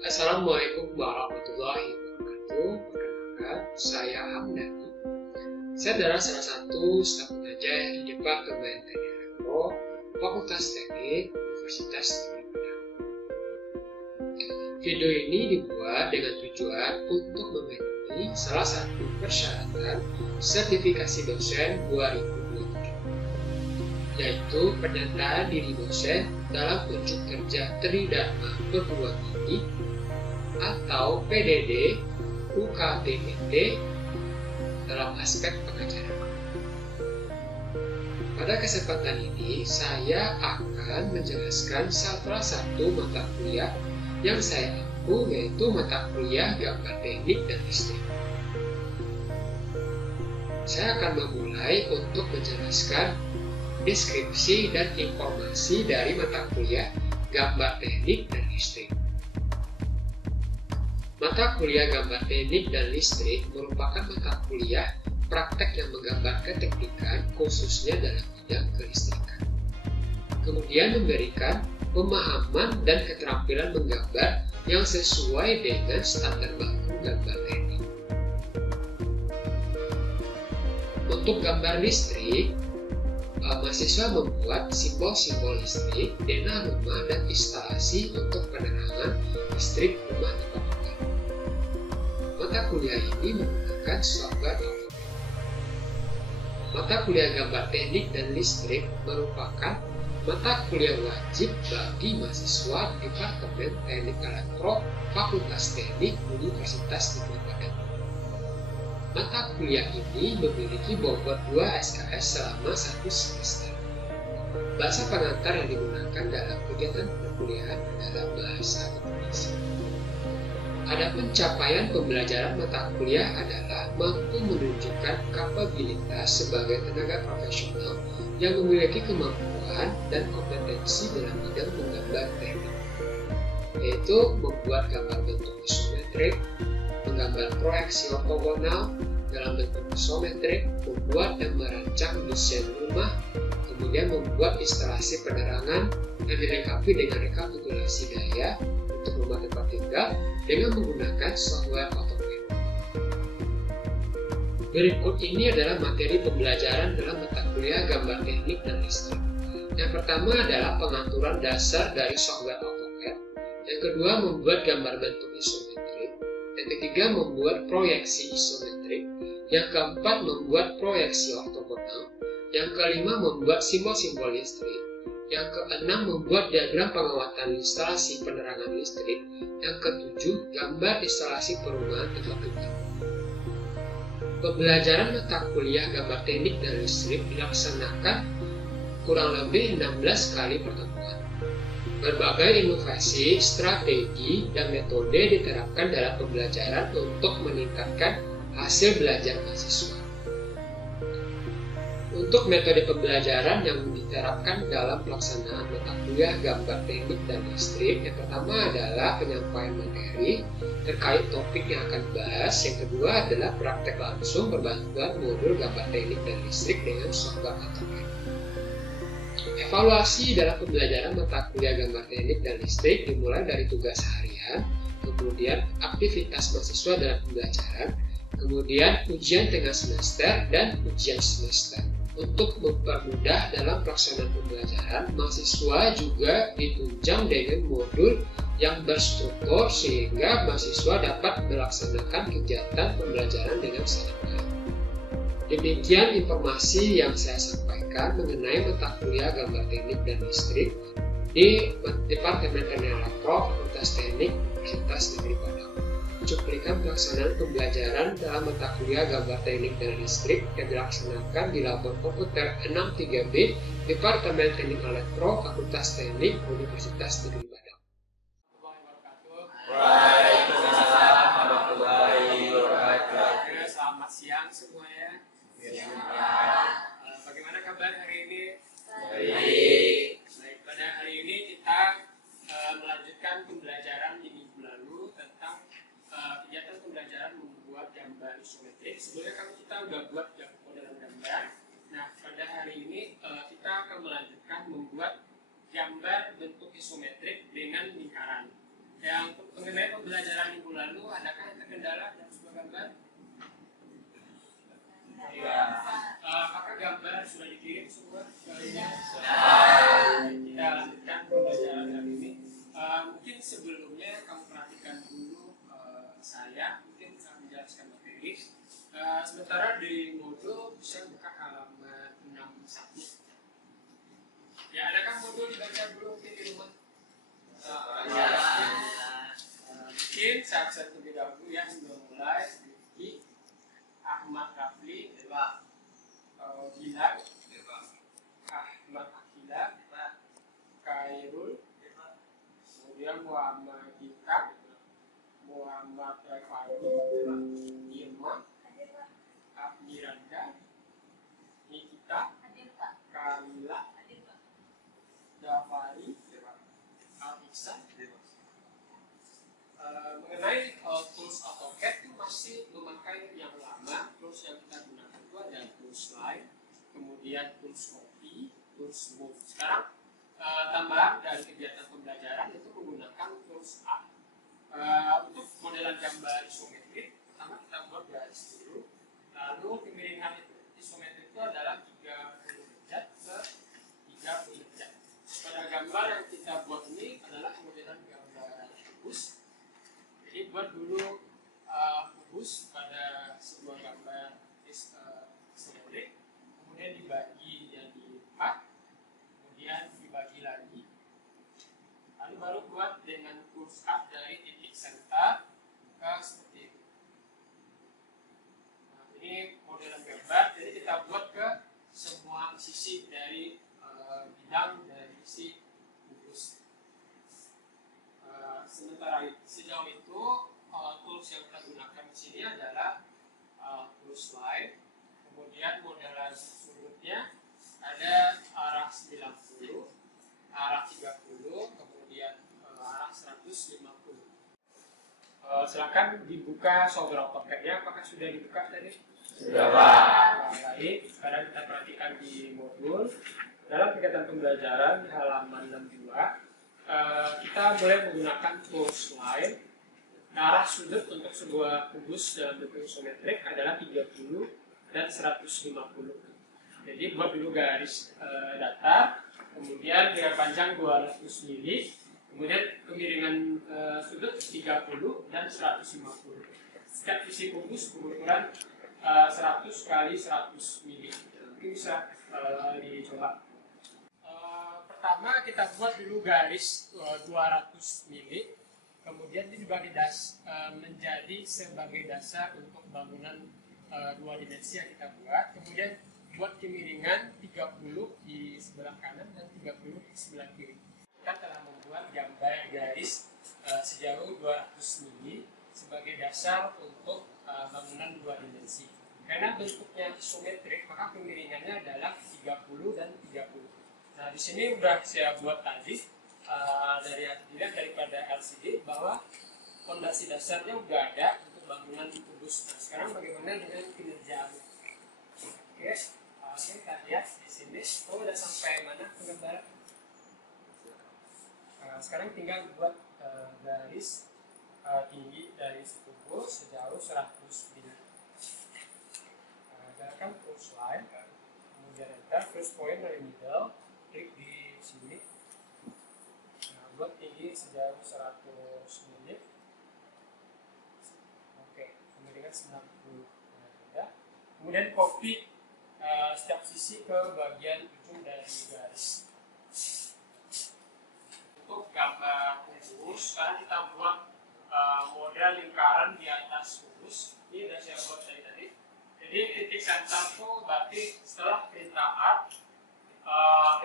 Assalamualaikum warahmatullahi wabarakatuh. Perkenalkan, saya Hamdani. Saya adalah salah satu staf pengajar di Departemen Teknik Elektro, Fakultas Teknik, Universitas Negeri Padang. Video ini dibuat dengan tujuan untuk memenuhi salah satu persyaratan sertifikasi dosen 2023, yaitu pendataan diri dosen dalam unjuk kerja tridharma perguruan tinggi atau PDD UKTMT dalam aspek pengajaran. Pada kesempatan ini, saya akan menjelaskan salah satu mata kuliah yang saya ampu, yaitu mata kuliah gambar teknik dan listrik. Saya akan memulai untuk menjelaskan deskripsi dan informasi dari mata kuliah gambar teknik dan listrik. Mata kuliah gambar teknik dan listrik merupakan mata kuliah praktek yang menggambar keteknikan khususnya dalam bidang kelistrikan. Kemudian memberikan pemahaman dan keterampilan menggambar yang sesuai dengan standar baku gambar teknik. Untuk gambar listrik, mahasiswa membuat simbol-simbol listrik, denah rumah, dan instalasi untuk penerangan listrik rumah tempat tinggal. Mata kuliah ini menggunakan software AutoCAD. Mata kuliah gambar teknik dan listrik merupakan mata kuliah wajib bagi mahasiswa Departemen Teknik Elektro Fakultas Teknik Universitas Negeri Padang. Mata kuliah ini memiliki bobot 2 SKS selama 1 semester. Bahasa pengantar yang digunakan dalam kegiatan perkuliahan adalah bahasa Indonesia. Adapun capaian pembelajaran mata kuliah adalah mampu menunjukkan kapabilitas sebagai tenaga profesional yang memiliki kemampuan dan kompetensi dalam bidang menggambar teknik, yaitu membuat gambar bentuk isometrik, menggambar proyeksi ortogonal dalam bentuk isometrik, membuat dan merancang desain rumah, kemudian membuat instalasi penerangan dan dilengkapi dengan rekapitulasi daya untuk rumah tempat tinggal dengan menggunakan software AutoCAD. Berikut ini adalah materi pembelajaran dalam mata kuliah gambar teknik dan listrik. Yang pertama adalah pengaturan dasar dari software AutoCAD. Yang kedua, membuat gambar bentuk isometrik. Yang ketiga, membuat proyeksi isometrik. Yang keempat, membuat proyeksi ortogonal. Yang kelima, membuat simbol-simbol listrik. Yang keenam, membuat diagram penguatan instalasi penerangan listrik. Yang ketujuh, gambar instalasi perumahan tempat tinggal. Pembelajaran mata kuliah gambar teknik dan listrik dilaksanakan kurang lebih 16 kali pertemuan. Berbagai inovasi, strategi, dan metode diterapkan dalam pembelajaran untuk meningkatkan hasil belajar mahasiswa. Untuk metode pembelajaran yang diterapkan dalam pelaksanaan mata kuliah gambar teknik dan listrik, yang pertama adalah penyampaian materi terkait topik yang akan dibahas. Yang kedua adalah praktek langsung berbantuan modul gambar teknik dan listrik dengan software AutoCAD. Evaluasi dalam pembelajaran mata kuliah gambar teknik dan listrik dimulai dari tugas harian, kemudian aktivitas mahasiswa dalam pembelajaran, kemudian ujian tengah semester, dan ujian semester. Untuk mempermudah dalam pelaksanaan pembelajaran, mahasiswa juga ditunjang dengan modul yang berstruktur sehingga mahasiswa dapat melaksanakan kegiatan pembelajaran dengan sangat baik. Demikian informasi yang saya sampaikan mengenai mata kuliah gambar teknik dan listrik di Departemen Teknik Elektro Fakultas Teknik Universitas Negeri Padang. Cuplikan pelaksanaan pembelajaran dalam mata kuliah gambar teknik dan listrik yang dilaksanakan di Labor Komputer 63B Departemen Teknik Elektro Fakultas Teknik Universitas Negeri Padang. Waalaikumsalam warahmatullahi wabarakatuh. Selamat siang semuanya. Bagaimana kabar hari ini? Baik. Baik, pada hari ini kita melanjutkan pembelajaran di minggu lalu tentang kegiatan pembelajaran membuat gambar isometrik. Sebelumnya kita sudah buat modelan gambar. Nah, pada hari ini kita akan melanjutkan membuat gambar bentuk isometrik dengan lingkaran. Yang mengenai pembelajaran minggu lalu, adakah yang terkendala dalam sebuah gambar? Ya. Apakah gambar sudah dikirim semua? Kita lanjutkan pembelajaran kali ini. Mungkin sebelumnya kamu perhatikan dulu saya mungkin akan menjelaskan materi. Sementara di modul bisa buka halaman 61. Ya, adakah modul dibaca dulu mungkin di rumah? Mungkin saya terlebih dahulu ya sebelum mulai. Rifki, Ahmad Rafli, Gilang, Ahmad Akila, Kairul, kemudian Muhammad Dika, Muhammad Farul, Irma, Abdiranda, Nikita, Kamila, Dafari, Al-Iksan. Mengenai tools AutoCAD itu masih memakai yang lama. Tools yang kita gunakan itu ada tools Line, kemudian tools Copy, tools Move. Sekarang tambahan dari kegiatan pembelajaran itu menggunakan tools A. Untuk modelan gambar isometrik, pertama kita buat garis dulu. Lalu kemiringan isometrik itu adalah 30 derajat ke 30 derajat. Pada gambar yang kita buat ini adalah modelan gambar kubus. Jadi buat dulu kubus pada sebuah gambar isometrik, kemudian dibagi jadi 4, kemudian dibagi lagi, lalu baru buat dengan kurs up dari titik center ke seperti itu. Nah, ini modelan gambar, jadi kita buat ke semua sisi dari bidang dari si kubus. Sementara sejauh itu tools yang kita gunakan di sini adalah tools Line, kemudian modelan sudutnya ada arah 90, arah 30, kemudian arah 150. Silakan dibuka software AutoCAD-nya. Apakah sudah dibuka tadi? Sudah, Pak. Baik, sekarang kita perhatikan di modul. Dalam kegiatan pembelajaran di halaman 62, kita boleh menggunakan tools Line. Arah sudut untuk sebuah kubus dalam bentuk isometrik adalah 30 dan 150. Jadi buat dulu garis datar, kemudian dengan panjang 200 mili, kemudian kemiringan sudut 30 dan 150. Setiap sisi kubus berukuran 100 kali 100 mili. Mungkin bisa dicoba. Pertama kita buat dulu garis 200 mili, kemudian ini dibagi menjadi sebagai dasar untuk bangunan 2 dimensi yang kita buat. Kemudian buat kemiringan 30 di sebelah kanan dan 30 di sebelah kiri. Kita telah membuat gambar garis sejauh 200 mili sebagai dasar untuk bangunan 2 dimensi. Karena bentuknya isometrik, maka kemiringannya adalah 30 dan 30. Nah, di sini sudah saya buat tadi dilihat daripada LCD bahwa fondasi dasarnya sudah ada untuk bangunan kubus. Nah, sekarang bagaimana dengan kinerja? Oke, kita lihat di sini. Oh, sudah sampai mana penggambaran? Sekarang tinggal buat garis tinggi dari kubus sejauh 100 mili. Gunakan tools Line, kemudian enter first point dari middle, klik di sini. Nah, buat tinggi sejauh 100 mili. Oke, kemiringan 90 derajat. Kemudian copy setiap sisi ke bagian ujung dari garis. Untuk gambar kubus, sekarang kita buat model lingkaran di atas kubus. Ini sudah saya buat dari tadi. Jadi titik center itu berarti setelah perintah Alt,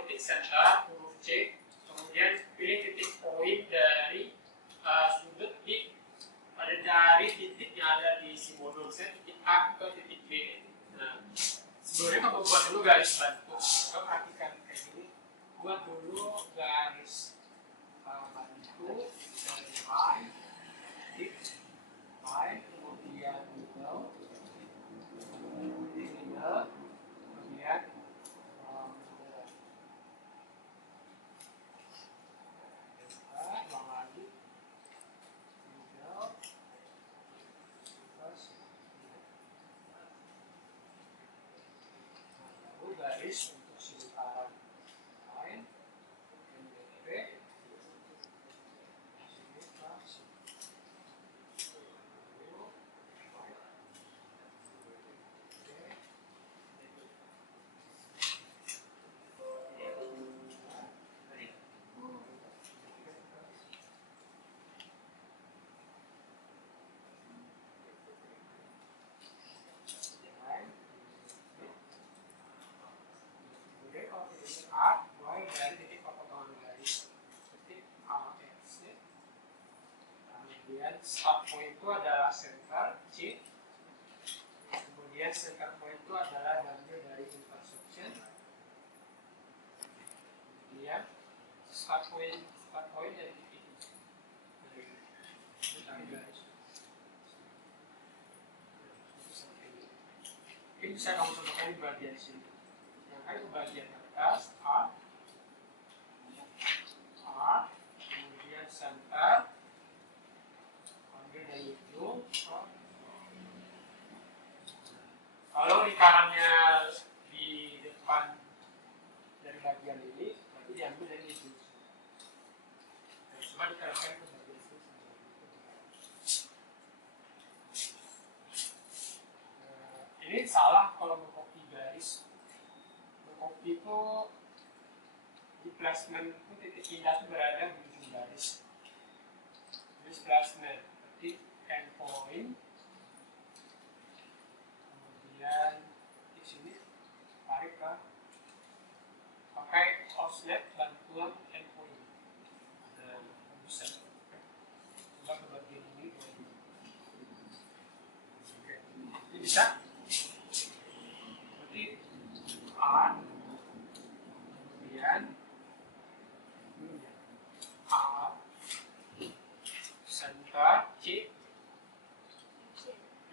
titik center huruf C, kemudian pilih titik poin dari sudut pada dari titik yang ada di si modul saya, titik A ke titik B. Nah, sebelumnya kamu buat dulu garis bantu. Kamu perhatikan kayak gini. Buat dulu garis bantu dari line, titik, line, kemudian middle, kemudian ulang lagi, start point itu adalah center C, kemudian center point itu adalah diambil dari intersection, kemudian start point dari titik dari garis. Ini bisa kamu contohkan di bagian sini. Yang itu bagian atas A, kemudian center, ambil dari itu. Kalau lingkarannya di depan dari bagian ini, berarti diambil dari itu. Coba diterapkan ke bagian itu. Ini salah kalau mengcopy garis. Mengcopy itu di placement itu titik indah itu berada di ujung garis. Jadi placement, berarti endpoint. Kemudian di sini tarik ke pakai offset bantuan endpoint. Dan bisa coba ke bagian ini. Oke, ini bisa. Berarti A, kemudian A, center C,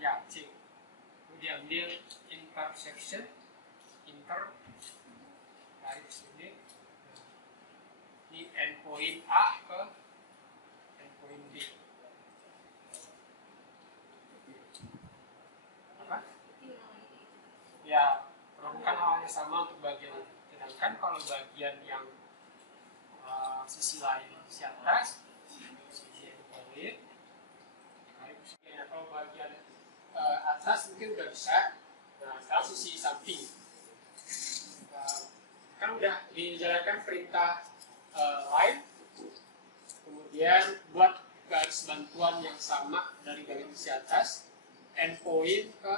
ya C. Diambil intersection, dari sini. Ini endpoint A ke endpoint B. Apa? Ya, perlukan hal yang sama untuk bagian ini. Sedangkan kalau bagian yang sisi lain, sisi atas, sisi endpoint, kalau bagian atas mungkin udah bisa. Nah, sekarang sisi samping. Kan udah dijalankan perintah line, kemudian buat garis bantuan yang sama dari garis sisi atas, endpoint ke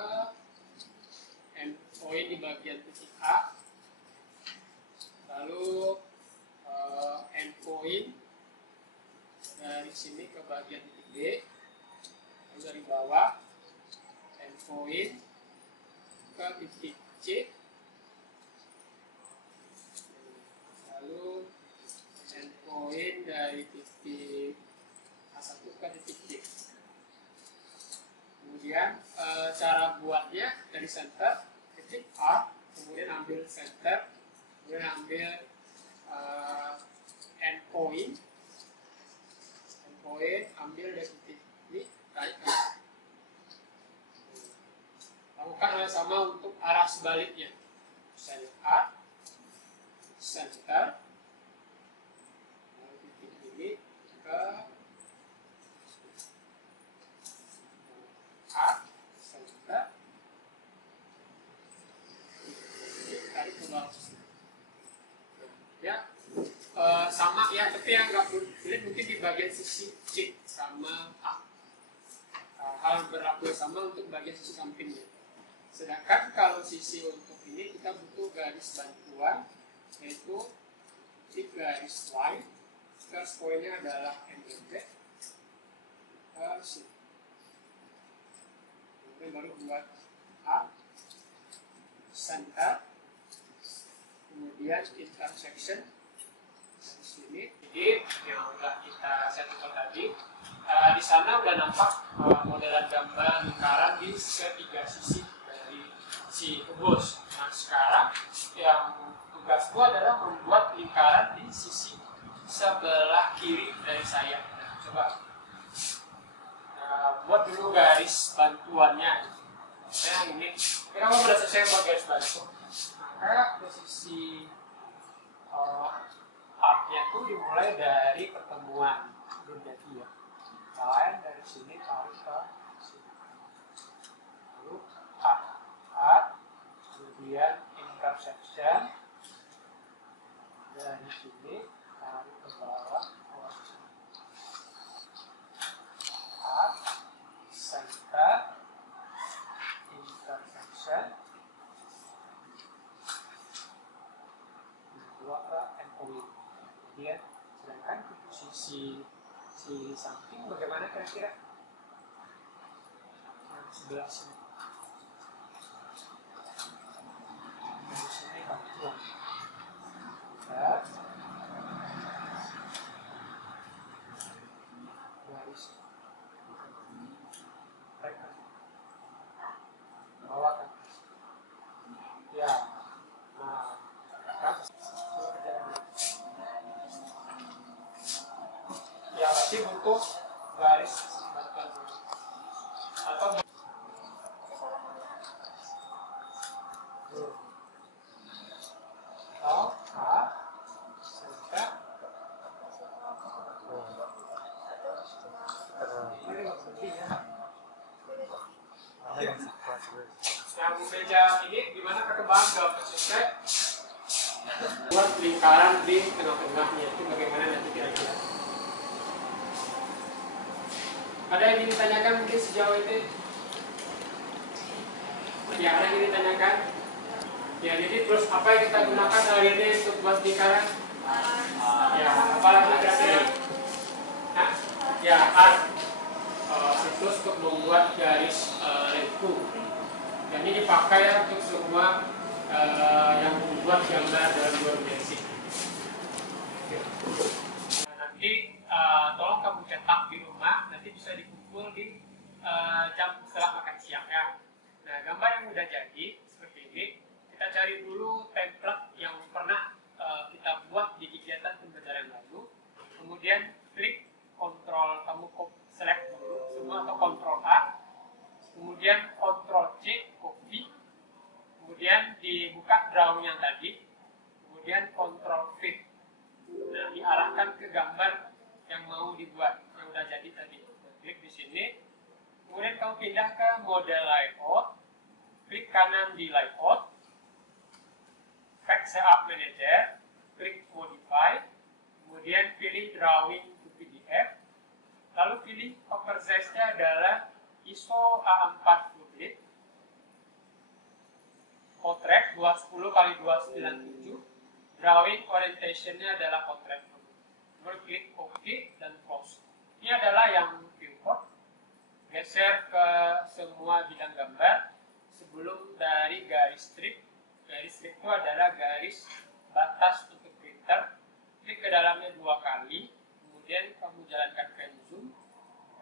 endpoint di bagian titik A, lalu endpoint dari sini ke bagian titik B, lalu dari bawah endpoint ke titik C, lalu endpoint dari titik A1 ke titik D. Kemudian cara buatnya dari center titik A, kemudian ambil center, kemudian ambil endpoint, ambil dari titik ini, tarik ke. Lakukan hal yang sama untuk arah sebaliknya. Misalnya A, center, lalu titik ini ke A, center, tarik ke bawah. Ya, sama ya, tapi yang nggak sulit mungkin di bagian sisi C sama A. Hal berlaku sama untuk bagian sisi sampingnya. Sedangkan kalau sisi untuk ini kita butuh garis bantuan, yaitu di garis line, garis poinnya adalah MLB ke sini. Kemudian baru buat A, center, kemudian intersection di sini. Jadi yang sudah kita setupkan tadi, di sana udah nampak modelan gambar lingkaran di ketiga sisi dari si kubus. Nah sekarang yang tugasku adalah membuat lingkaran di sisi sebelah kiri dari saya. Nah, coba buat dulu garis bantuannya. Saya ini, kamu sudah selesai buat garis bantu. Maka posisi artnya itu dimulai dari pertemuan berjati ya. Kalian dari sini tarik ke sini. Lalu A, kemudian intersection dari sini tarik ke bawah sini. A, center, intersection, dua ke endpoint. Kemudian sedangkan sisi samping bagaimana kira-kira? sebelah sini. Di sini kamu buat. Garis. Bawah kan. Ya. Nah, kan. Ya, berarti butuh garis bantuan dulu. Atau yang meja ini gimana perkembangan dalam selesai buat lingkaran di tengah-tengahnya itu bagaimana nanti kira-kira? Ada yang ingin ditanyakan mungkin sejauh itu? Ya, ada yang ingin ditanyakan? Ya, jadi terus apa yang kita gunakan hari ini untuk buat lingkaran? Ya, apalagi kira-kira? Nah, ya, art. Situs untuk membuat garis lengkung. Dan ini dipakai ya untuk semua yang membuat gambar dalam 2 dimensi. Nah, nanti tolong kamu cetak di rumah, nanti bisa dikumpul di jam setelah makan siang ya. Nah, gambar yang udah jadi seperti ini, kita cari dulu template yang pernah kita buat di kegiatan pembelajaran lalu. Kemudian klik kontrol, kamu select dulu semua atau kontrol A. Kemudian kontrol C, copy. Kemudian dibuka drawing yang tadi. Kemudian kontrol V. Nah, diarahkan ke gambar yang mau dibuat, yang udah jadi tadi. Nah, klik di sini. Kemudian kamu pindah ke mode layout. Klik kanan di layout. Fact Setup Manager. Klik modify. Kemudian pilih drawing to PDF. Lalu pilih paper size-nya adalah ISO A40 Portrait 210x297. Drawing orientation-nya adalah portrait. Kemudian klik OK dan close. Ini adalah yang viewport. Geser ke semua bidang gambar sebelum dari garis strip. Garis strip itu adalah garis batas untuk printer. Klik ke dalamnya 2 kali. Kemudian kamu jalankan pen zoom,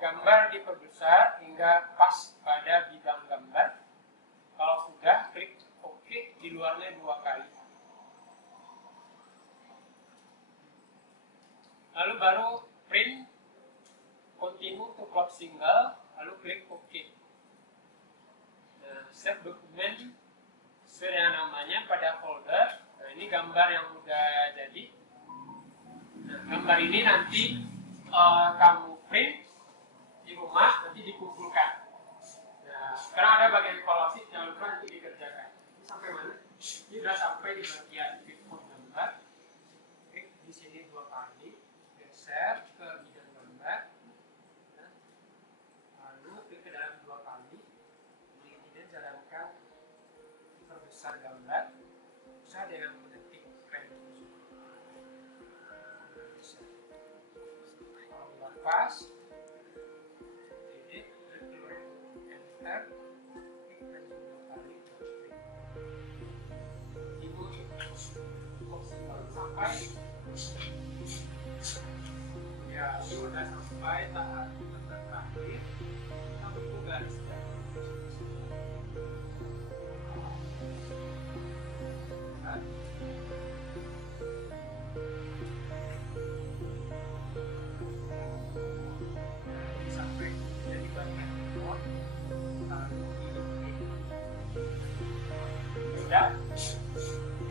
gambar diperbesar hingga pas pada bidang gambar. Kalau sudah, klik OK, di luarnya 2 kali. Lalu baru print, continue to crop single, lalu klik OK. Nah, save dokumen sesuai dengan namanya pada folder. Nah, ini gambar yang sudah jadi. Nah, gambar ini nanti kamu print di rumah, nanti dikumpulkan. Nah, sekarang ada bagian evaluasi, jangan lupa nanti dikerjakan. Ini sampai mana? Ini sudah sampai di bagian viewport gambar. Klik di sini 2 kali, geser ke bidang gambar. Nah, lalu klik ke dalam 2 kali, kemudian jalankan perbesar gambar. Bisa dengan mengetik pen. Pas, jadi enter, klik dan 2 kali, ibu sampai, ya sudah sampai tahap terakhir, kita butuh garis.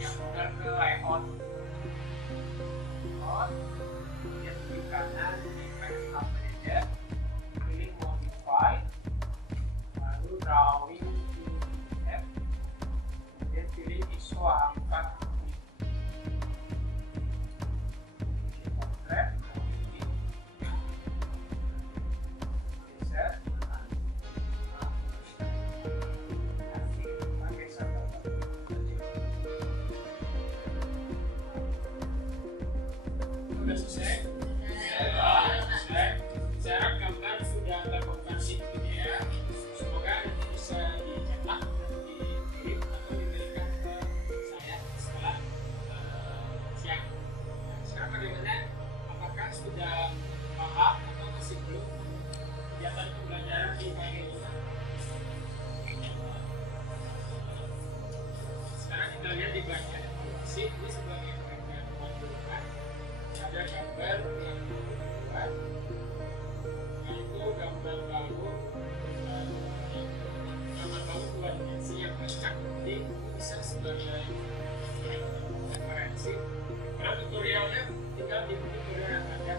Sudah ke layout, kemudian di kanan di Fact Setup Manager, pilih modify, lalu drawing PDF, kemudian pilih ISO A40, pilih portrait, geser. Sudah selesai? Selesai. Saya harap gambar sudah terkonversi gitu ya. Semoga ada gambar yang kedua, yaitu gambar bangun dua dimensi yang acak. Jadi bisa sebagai referensi. Karena tutorialnya tinggal di tutorial yang ada.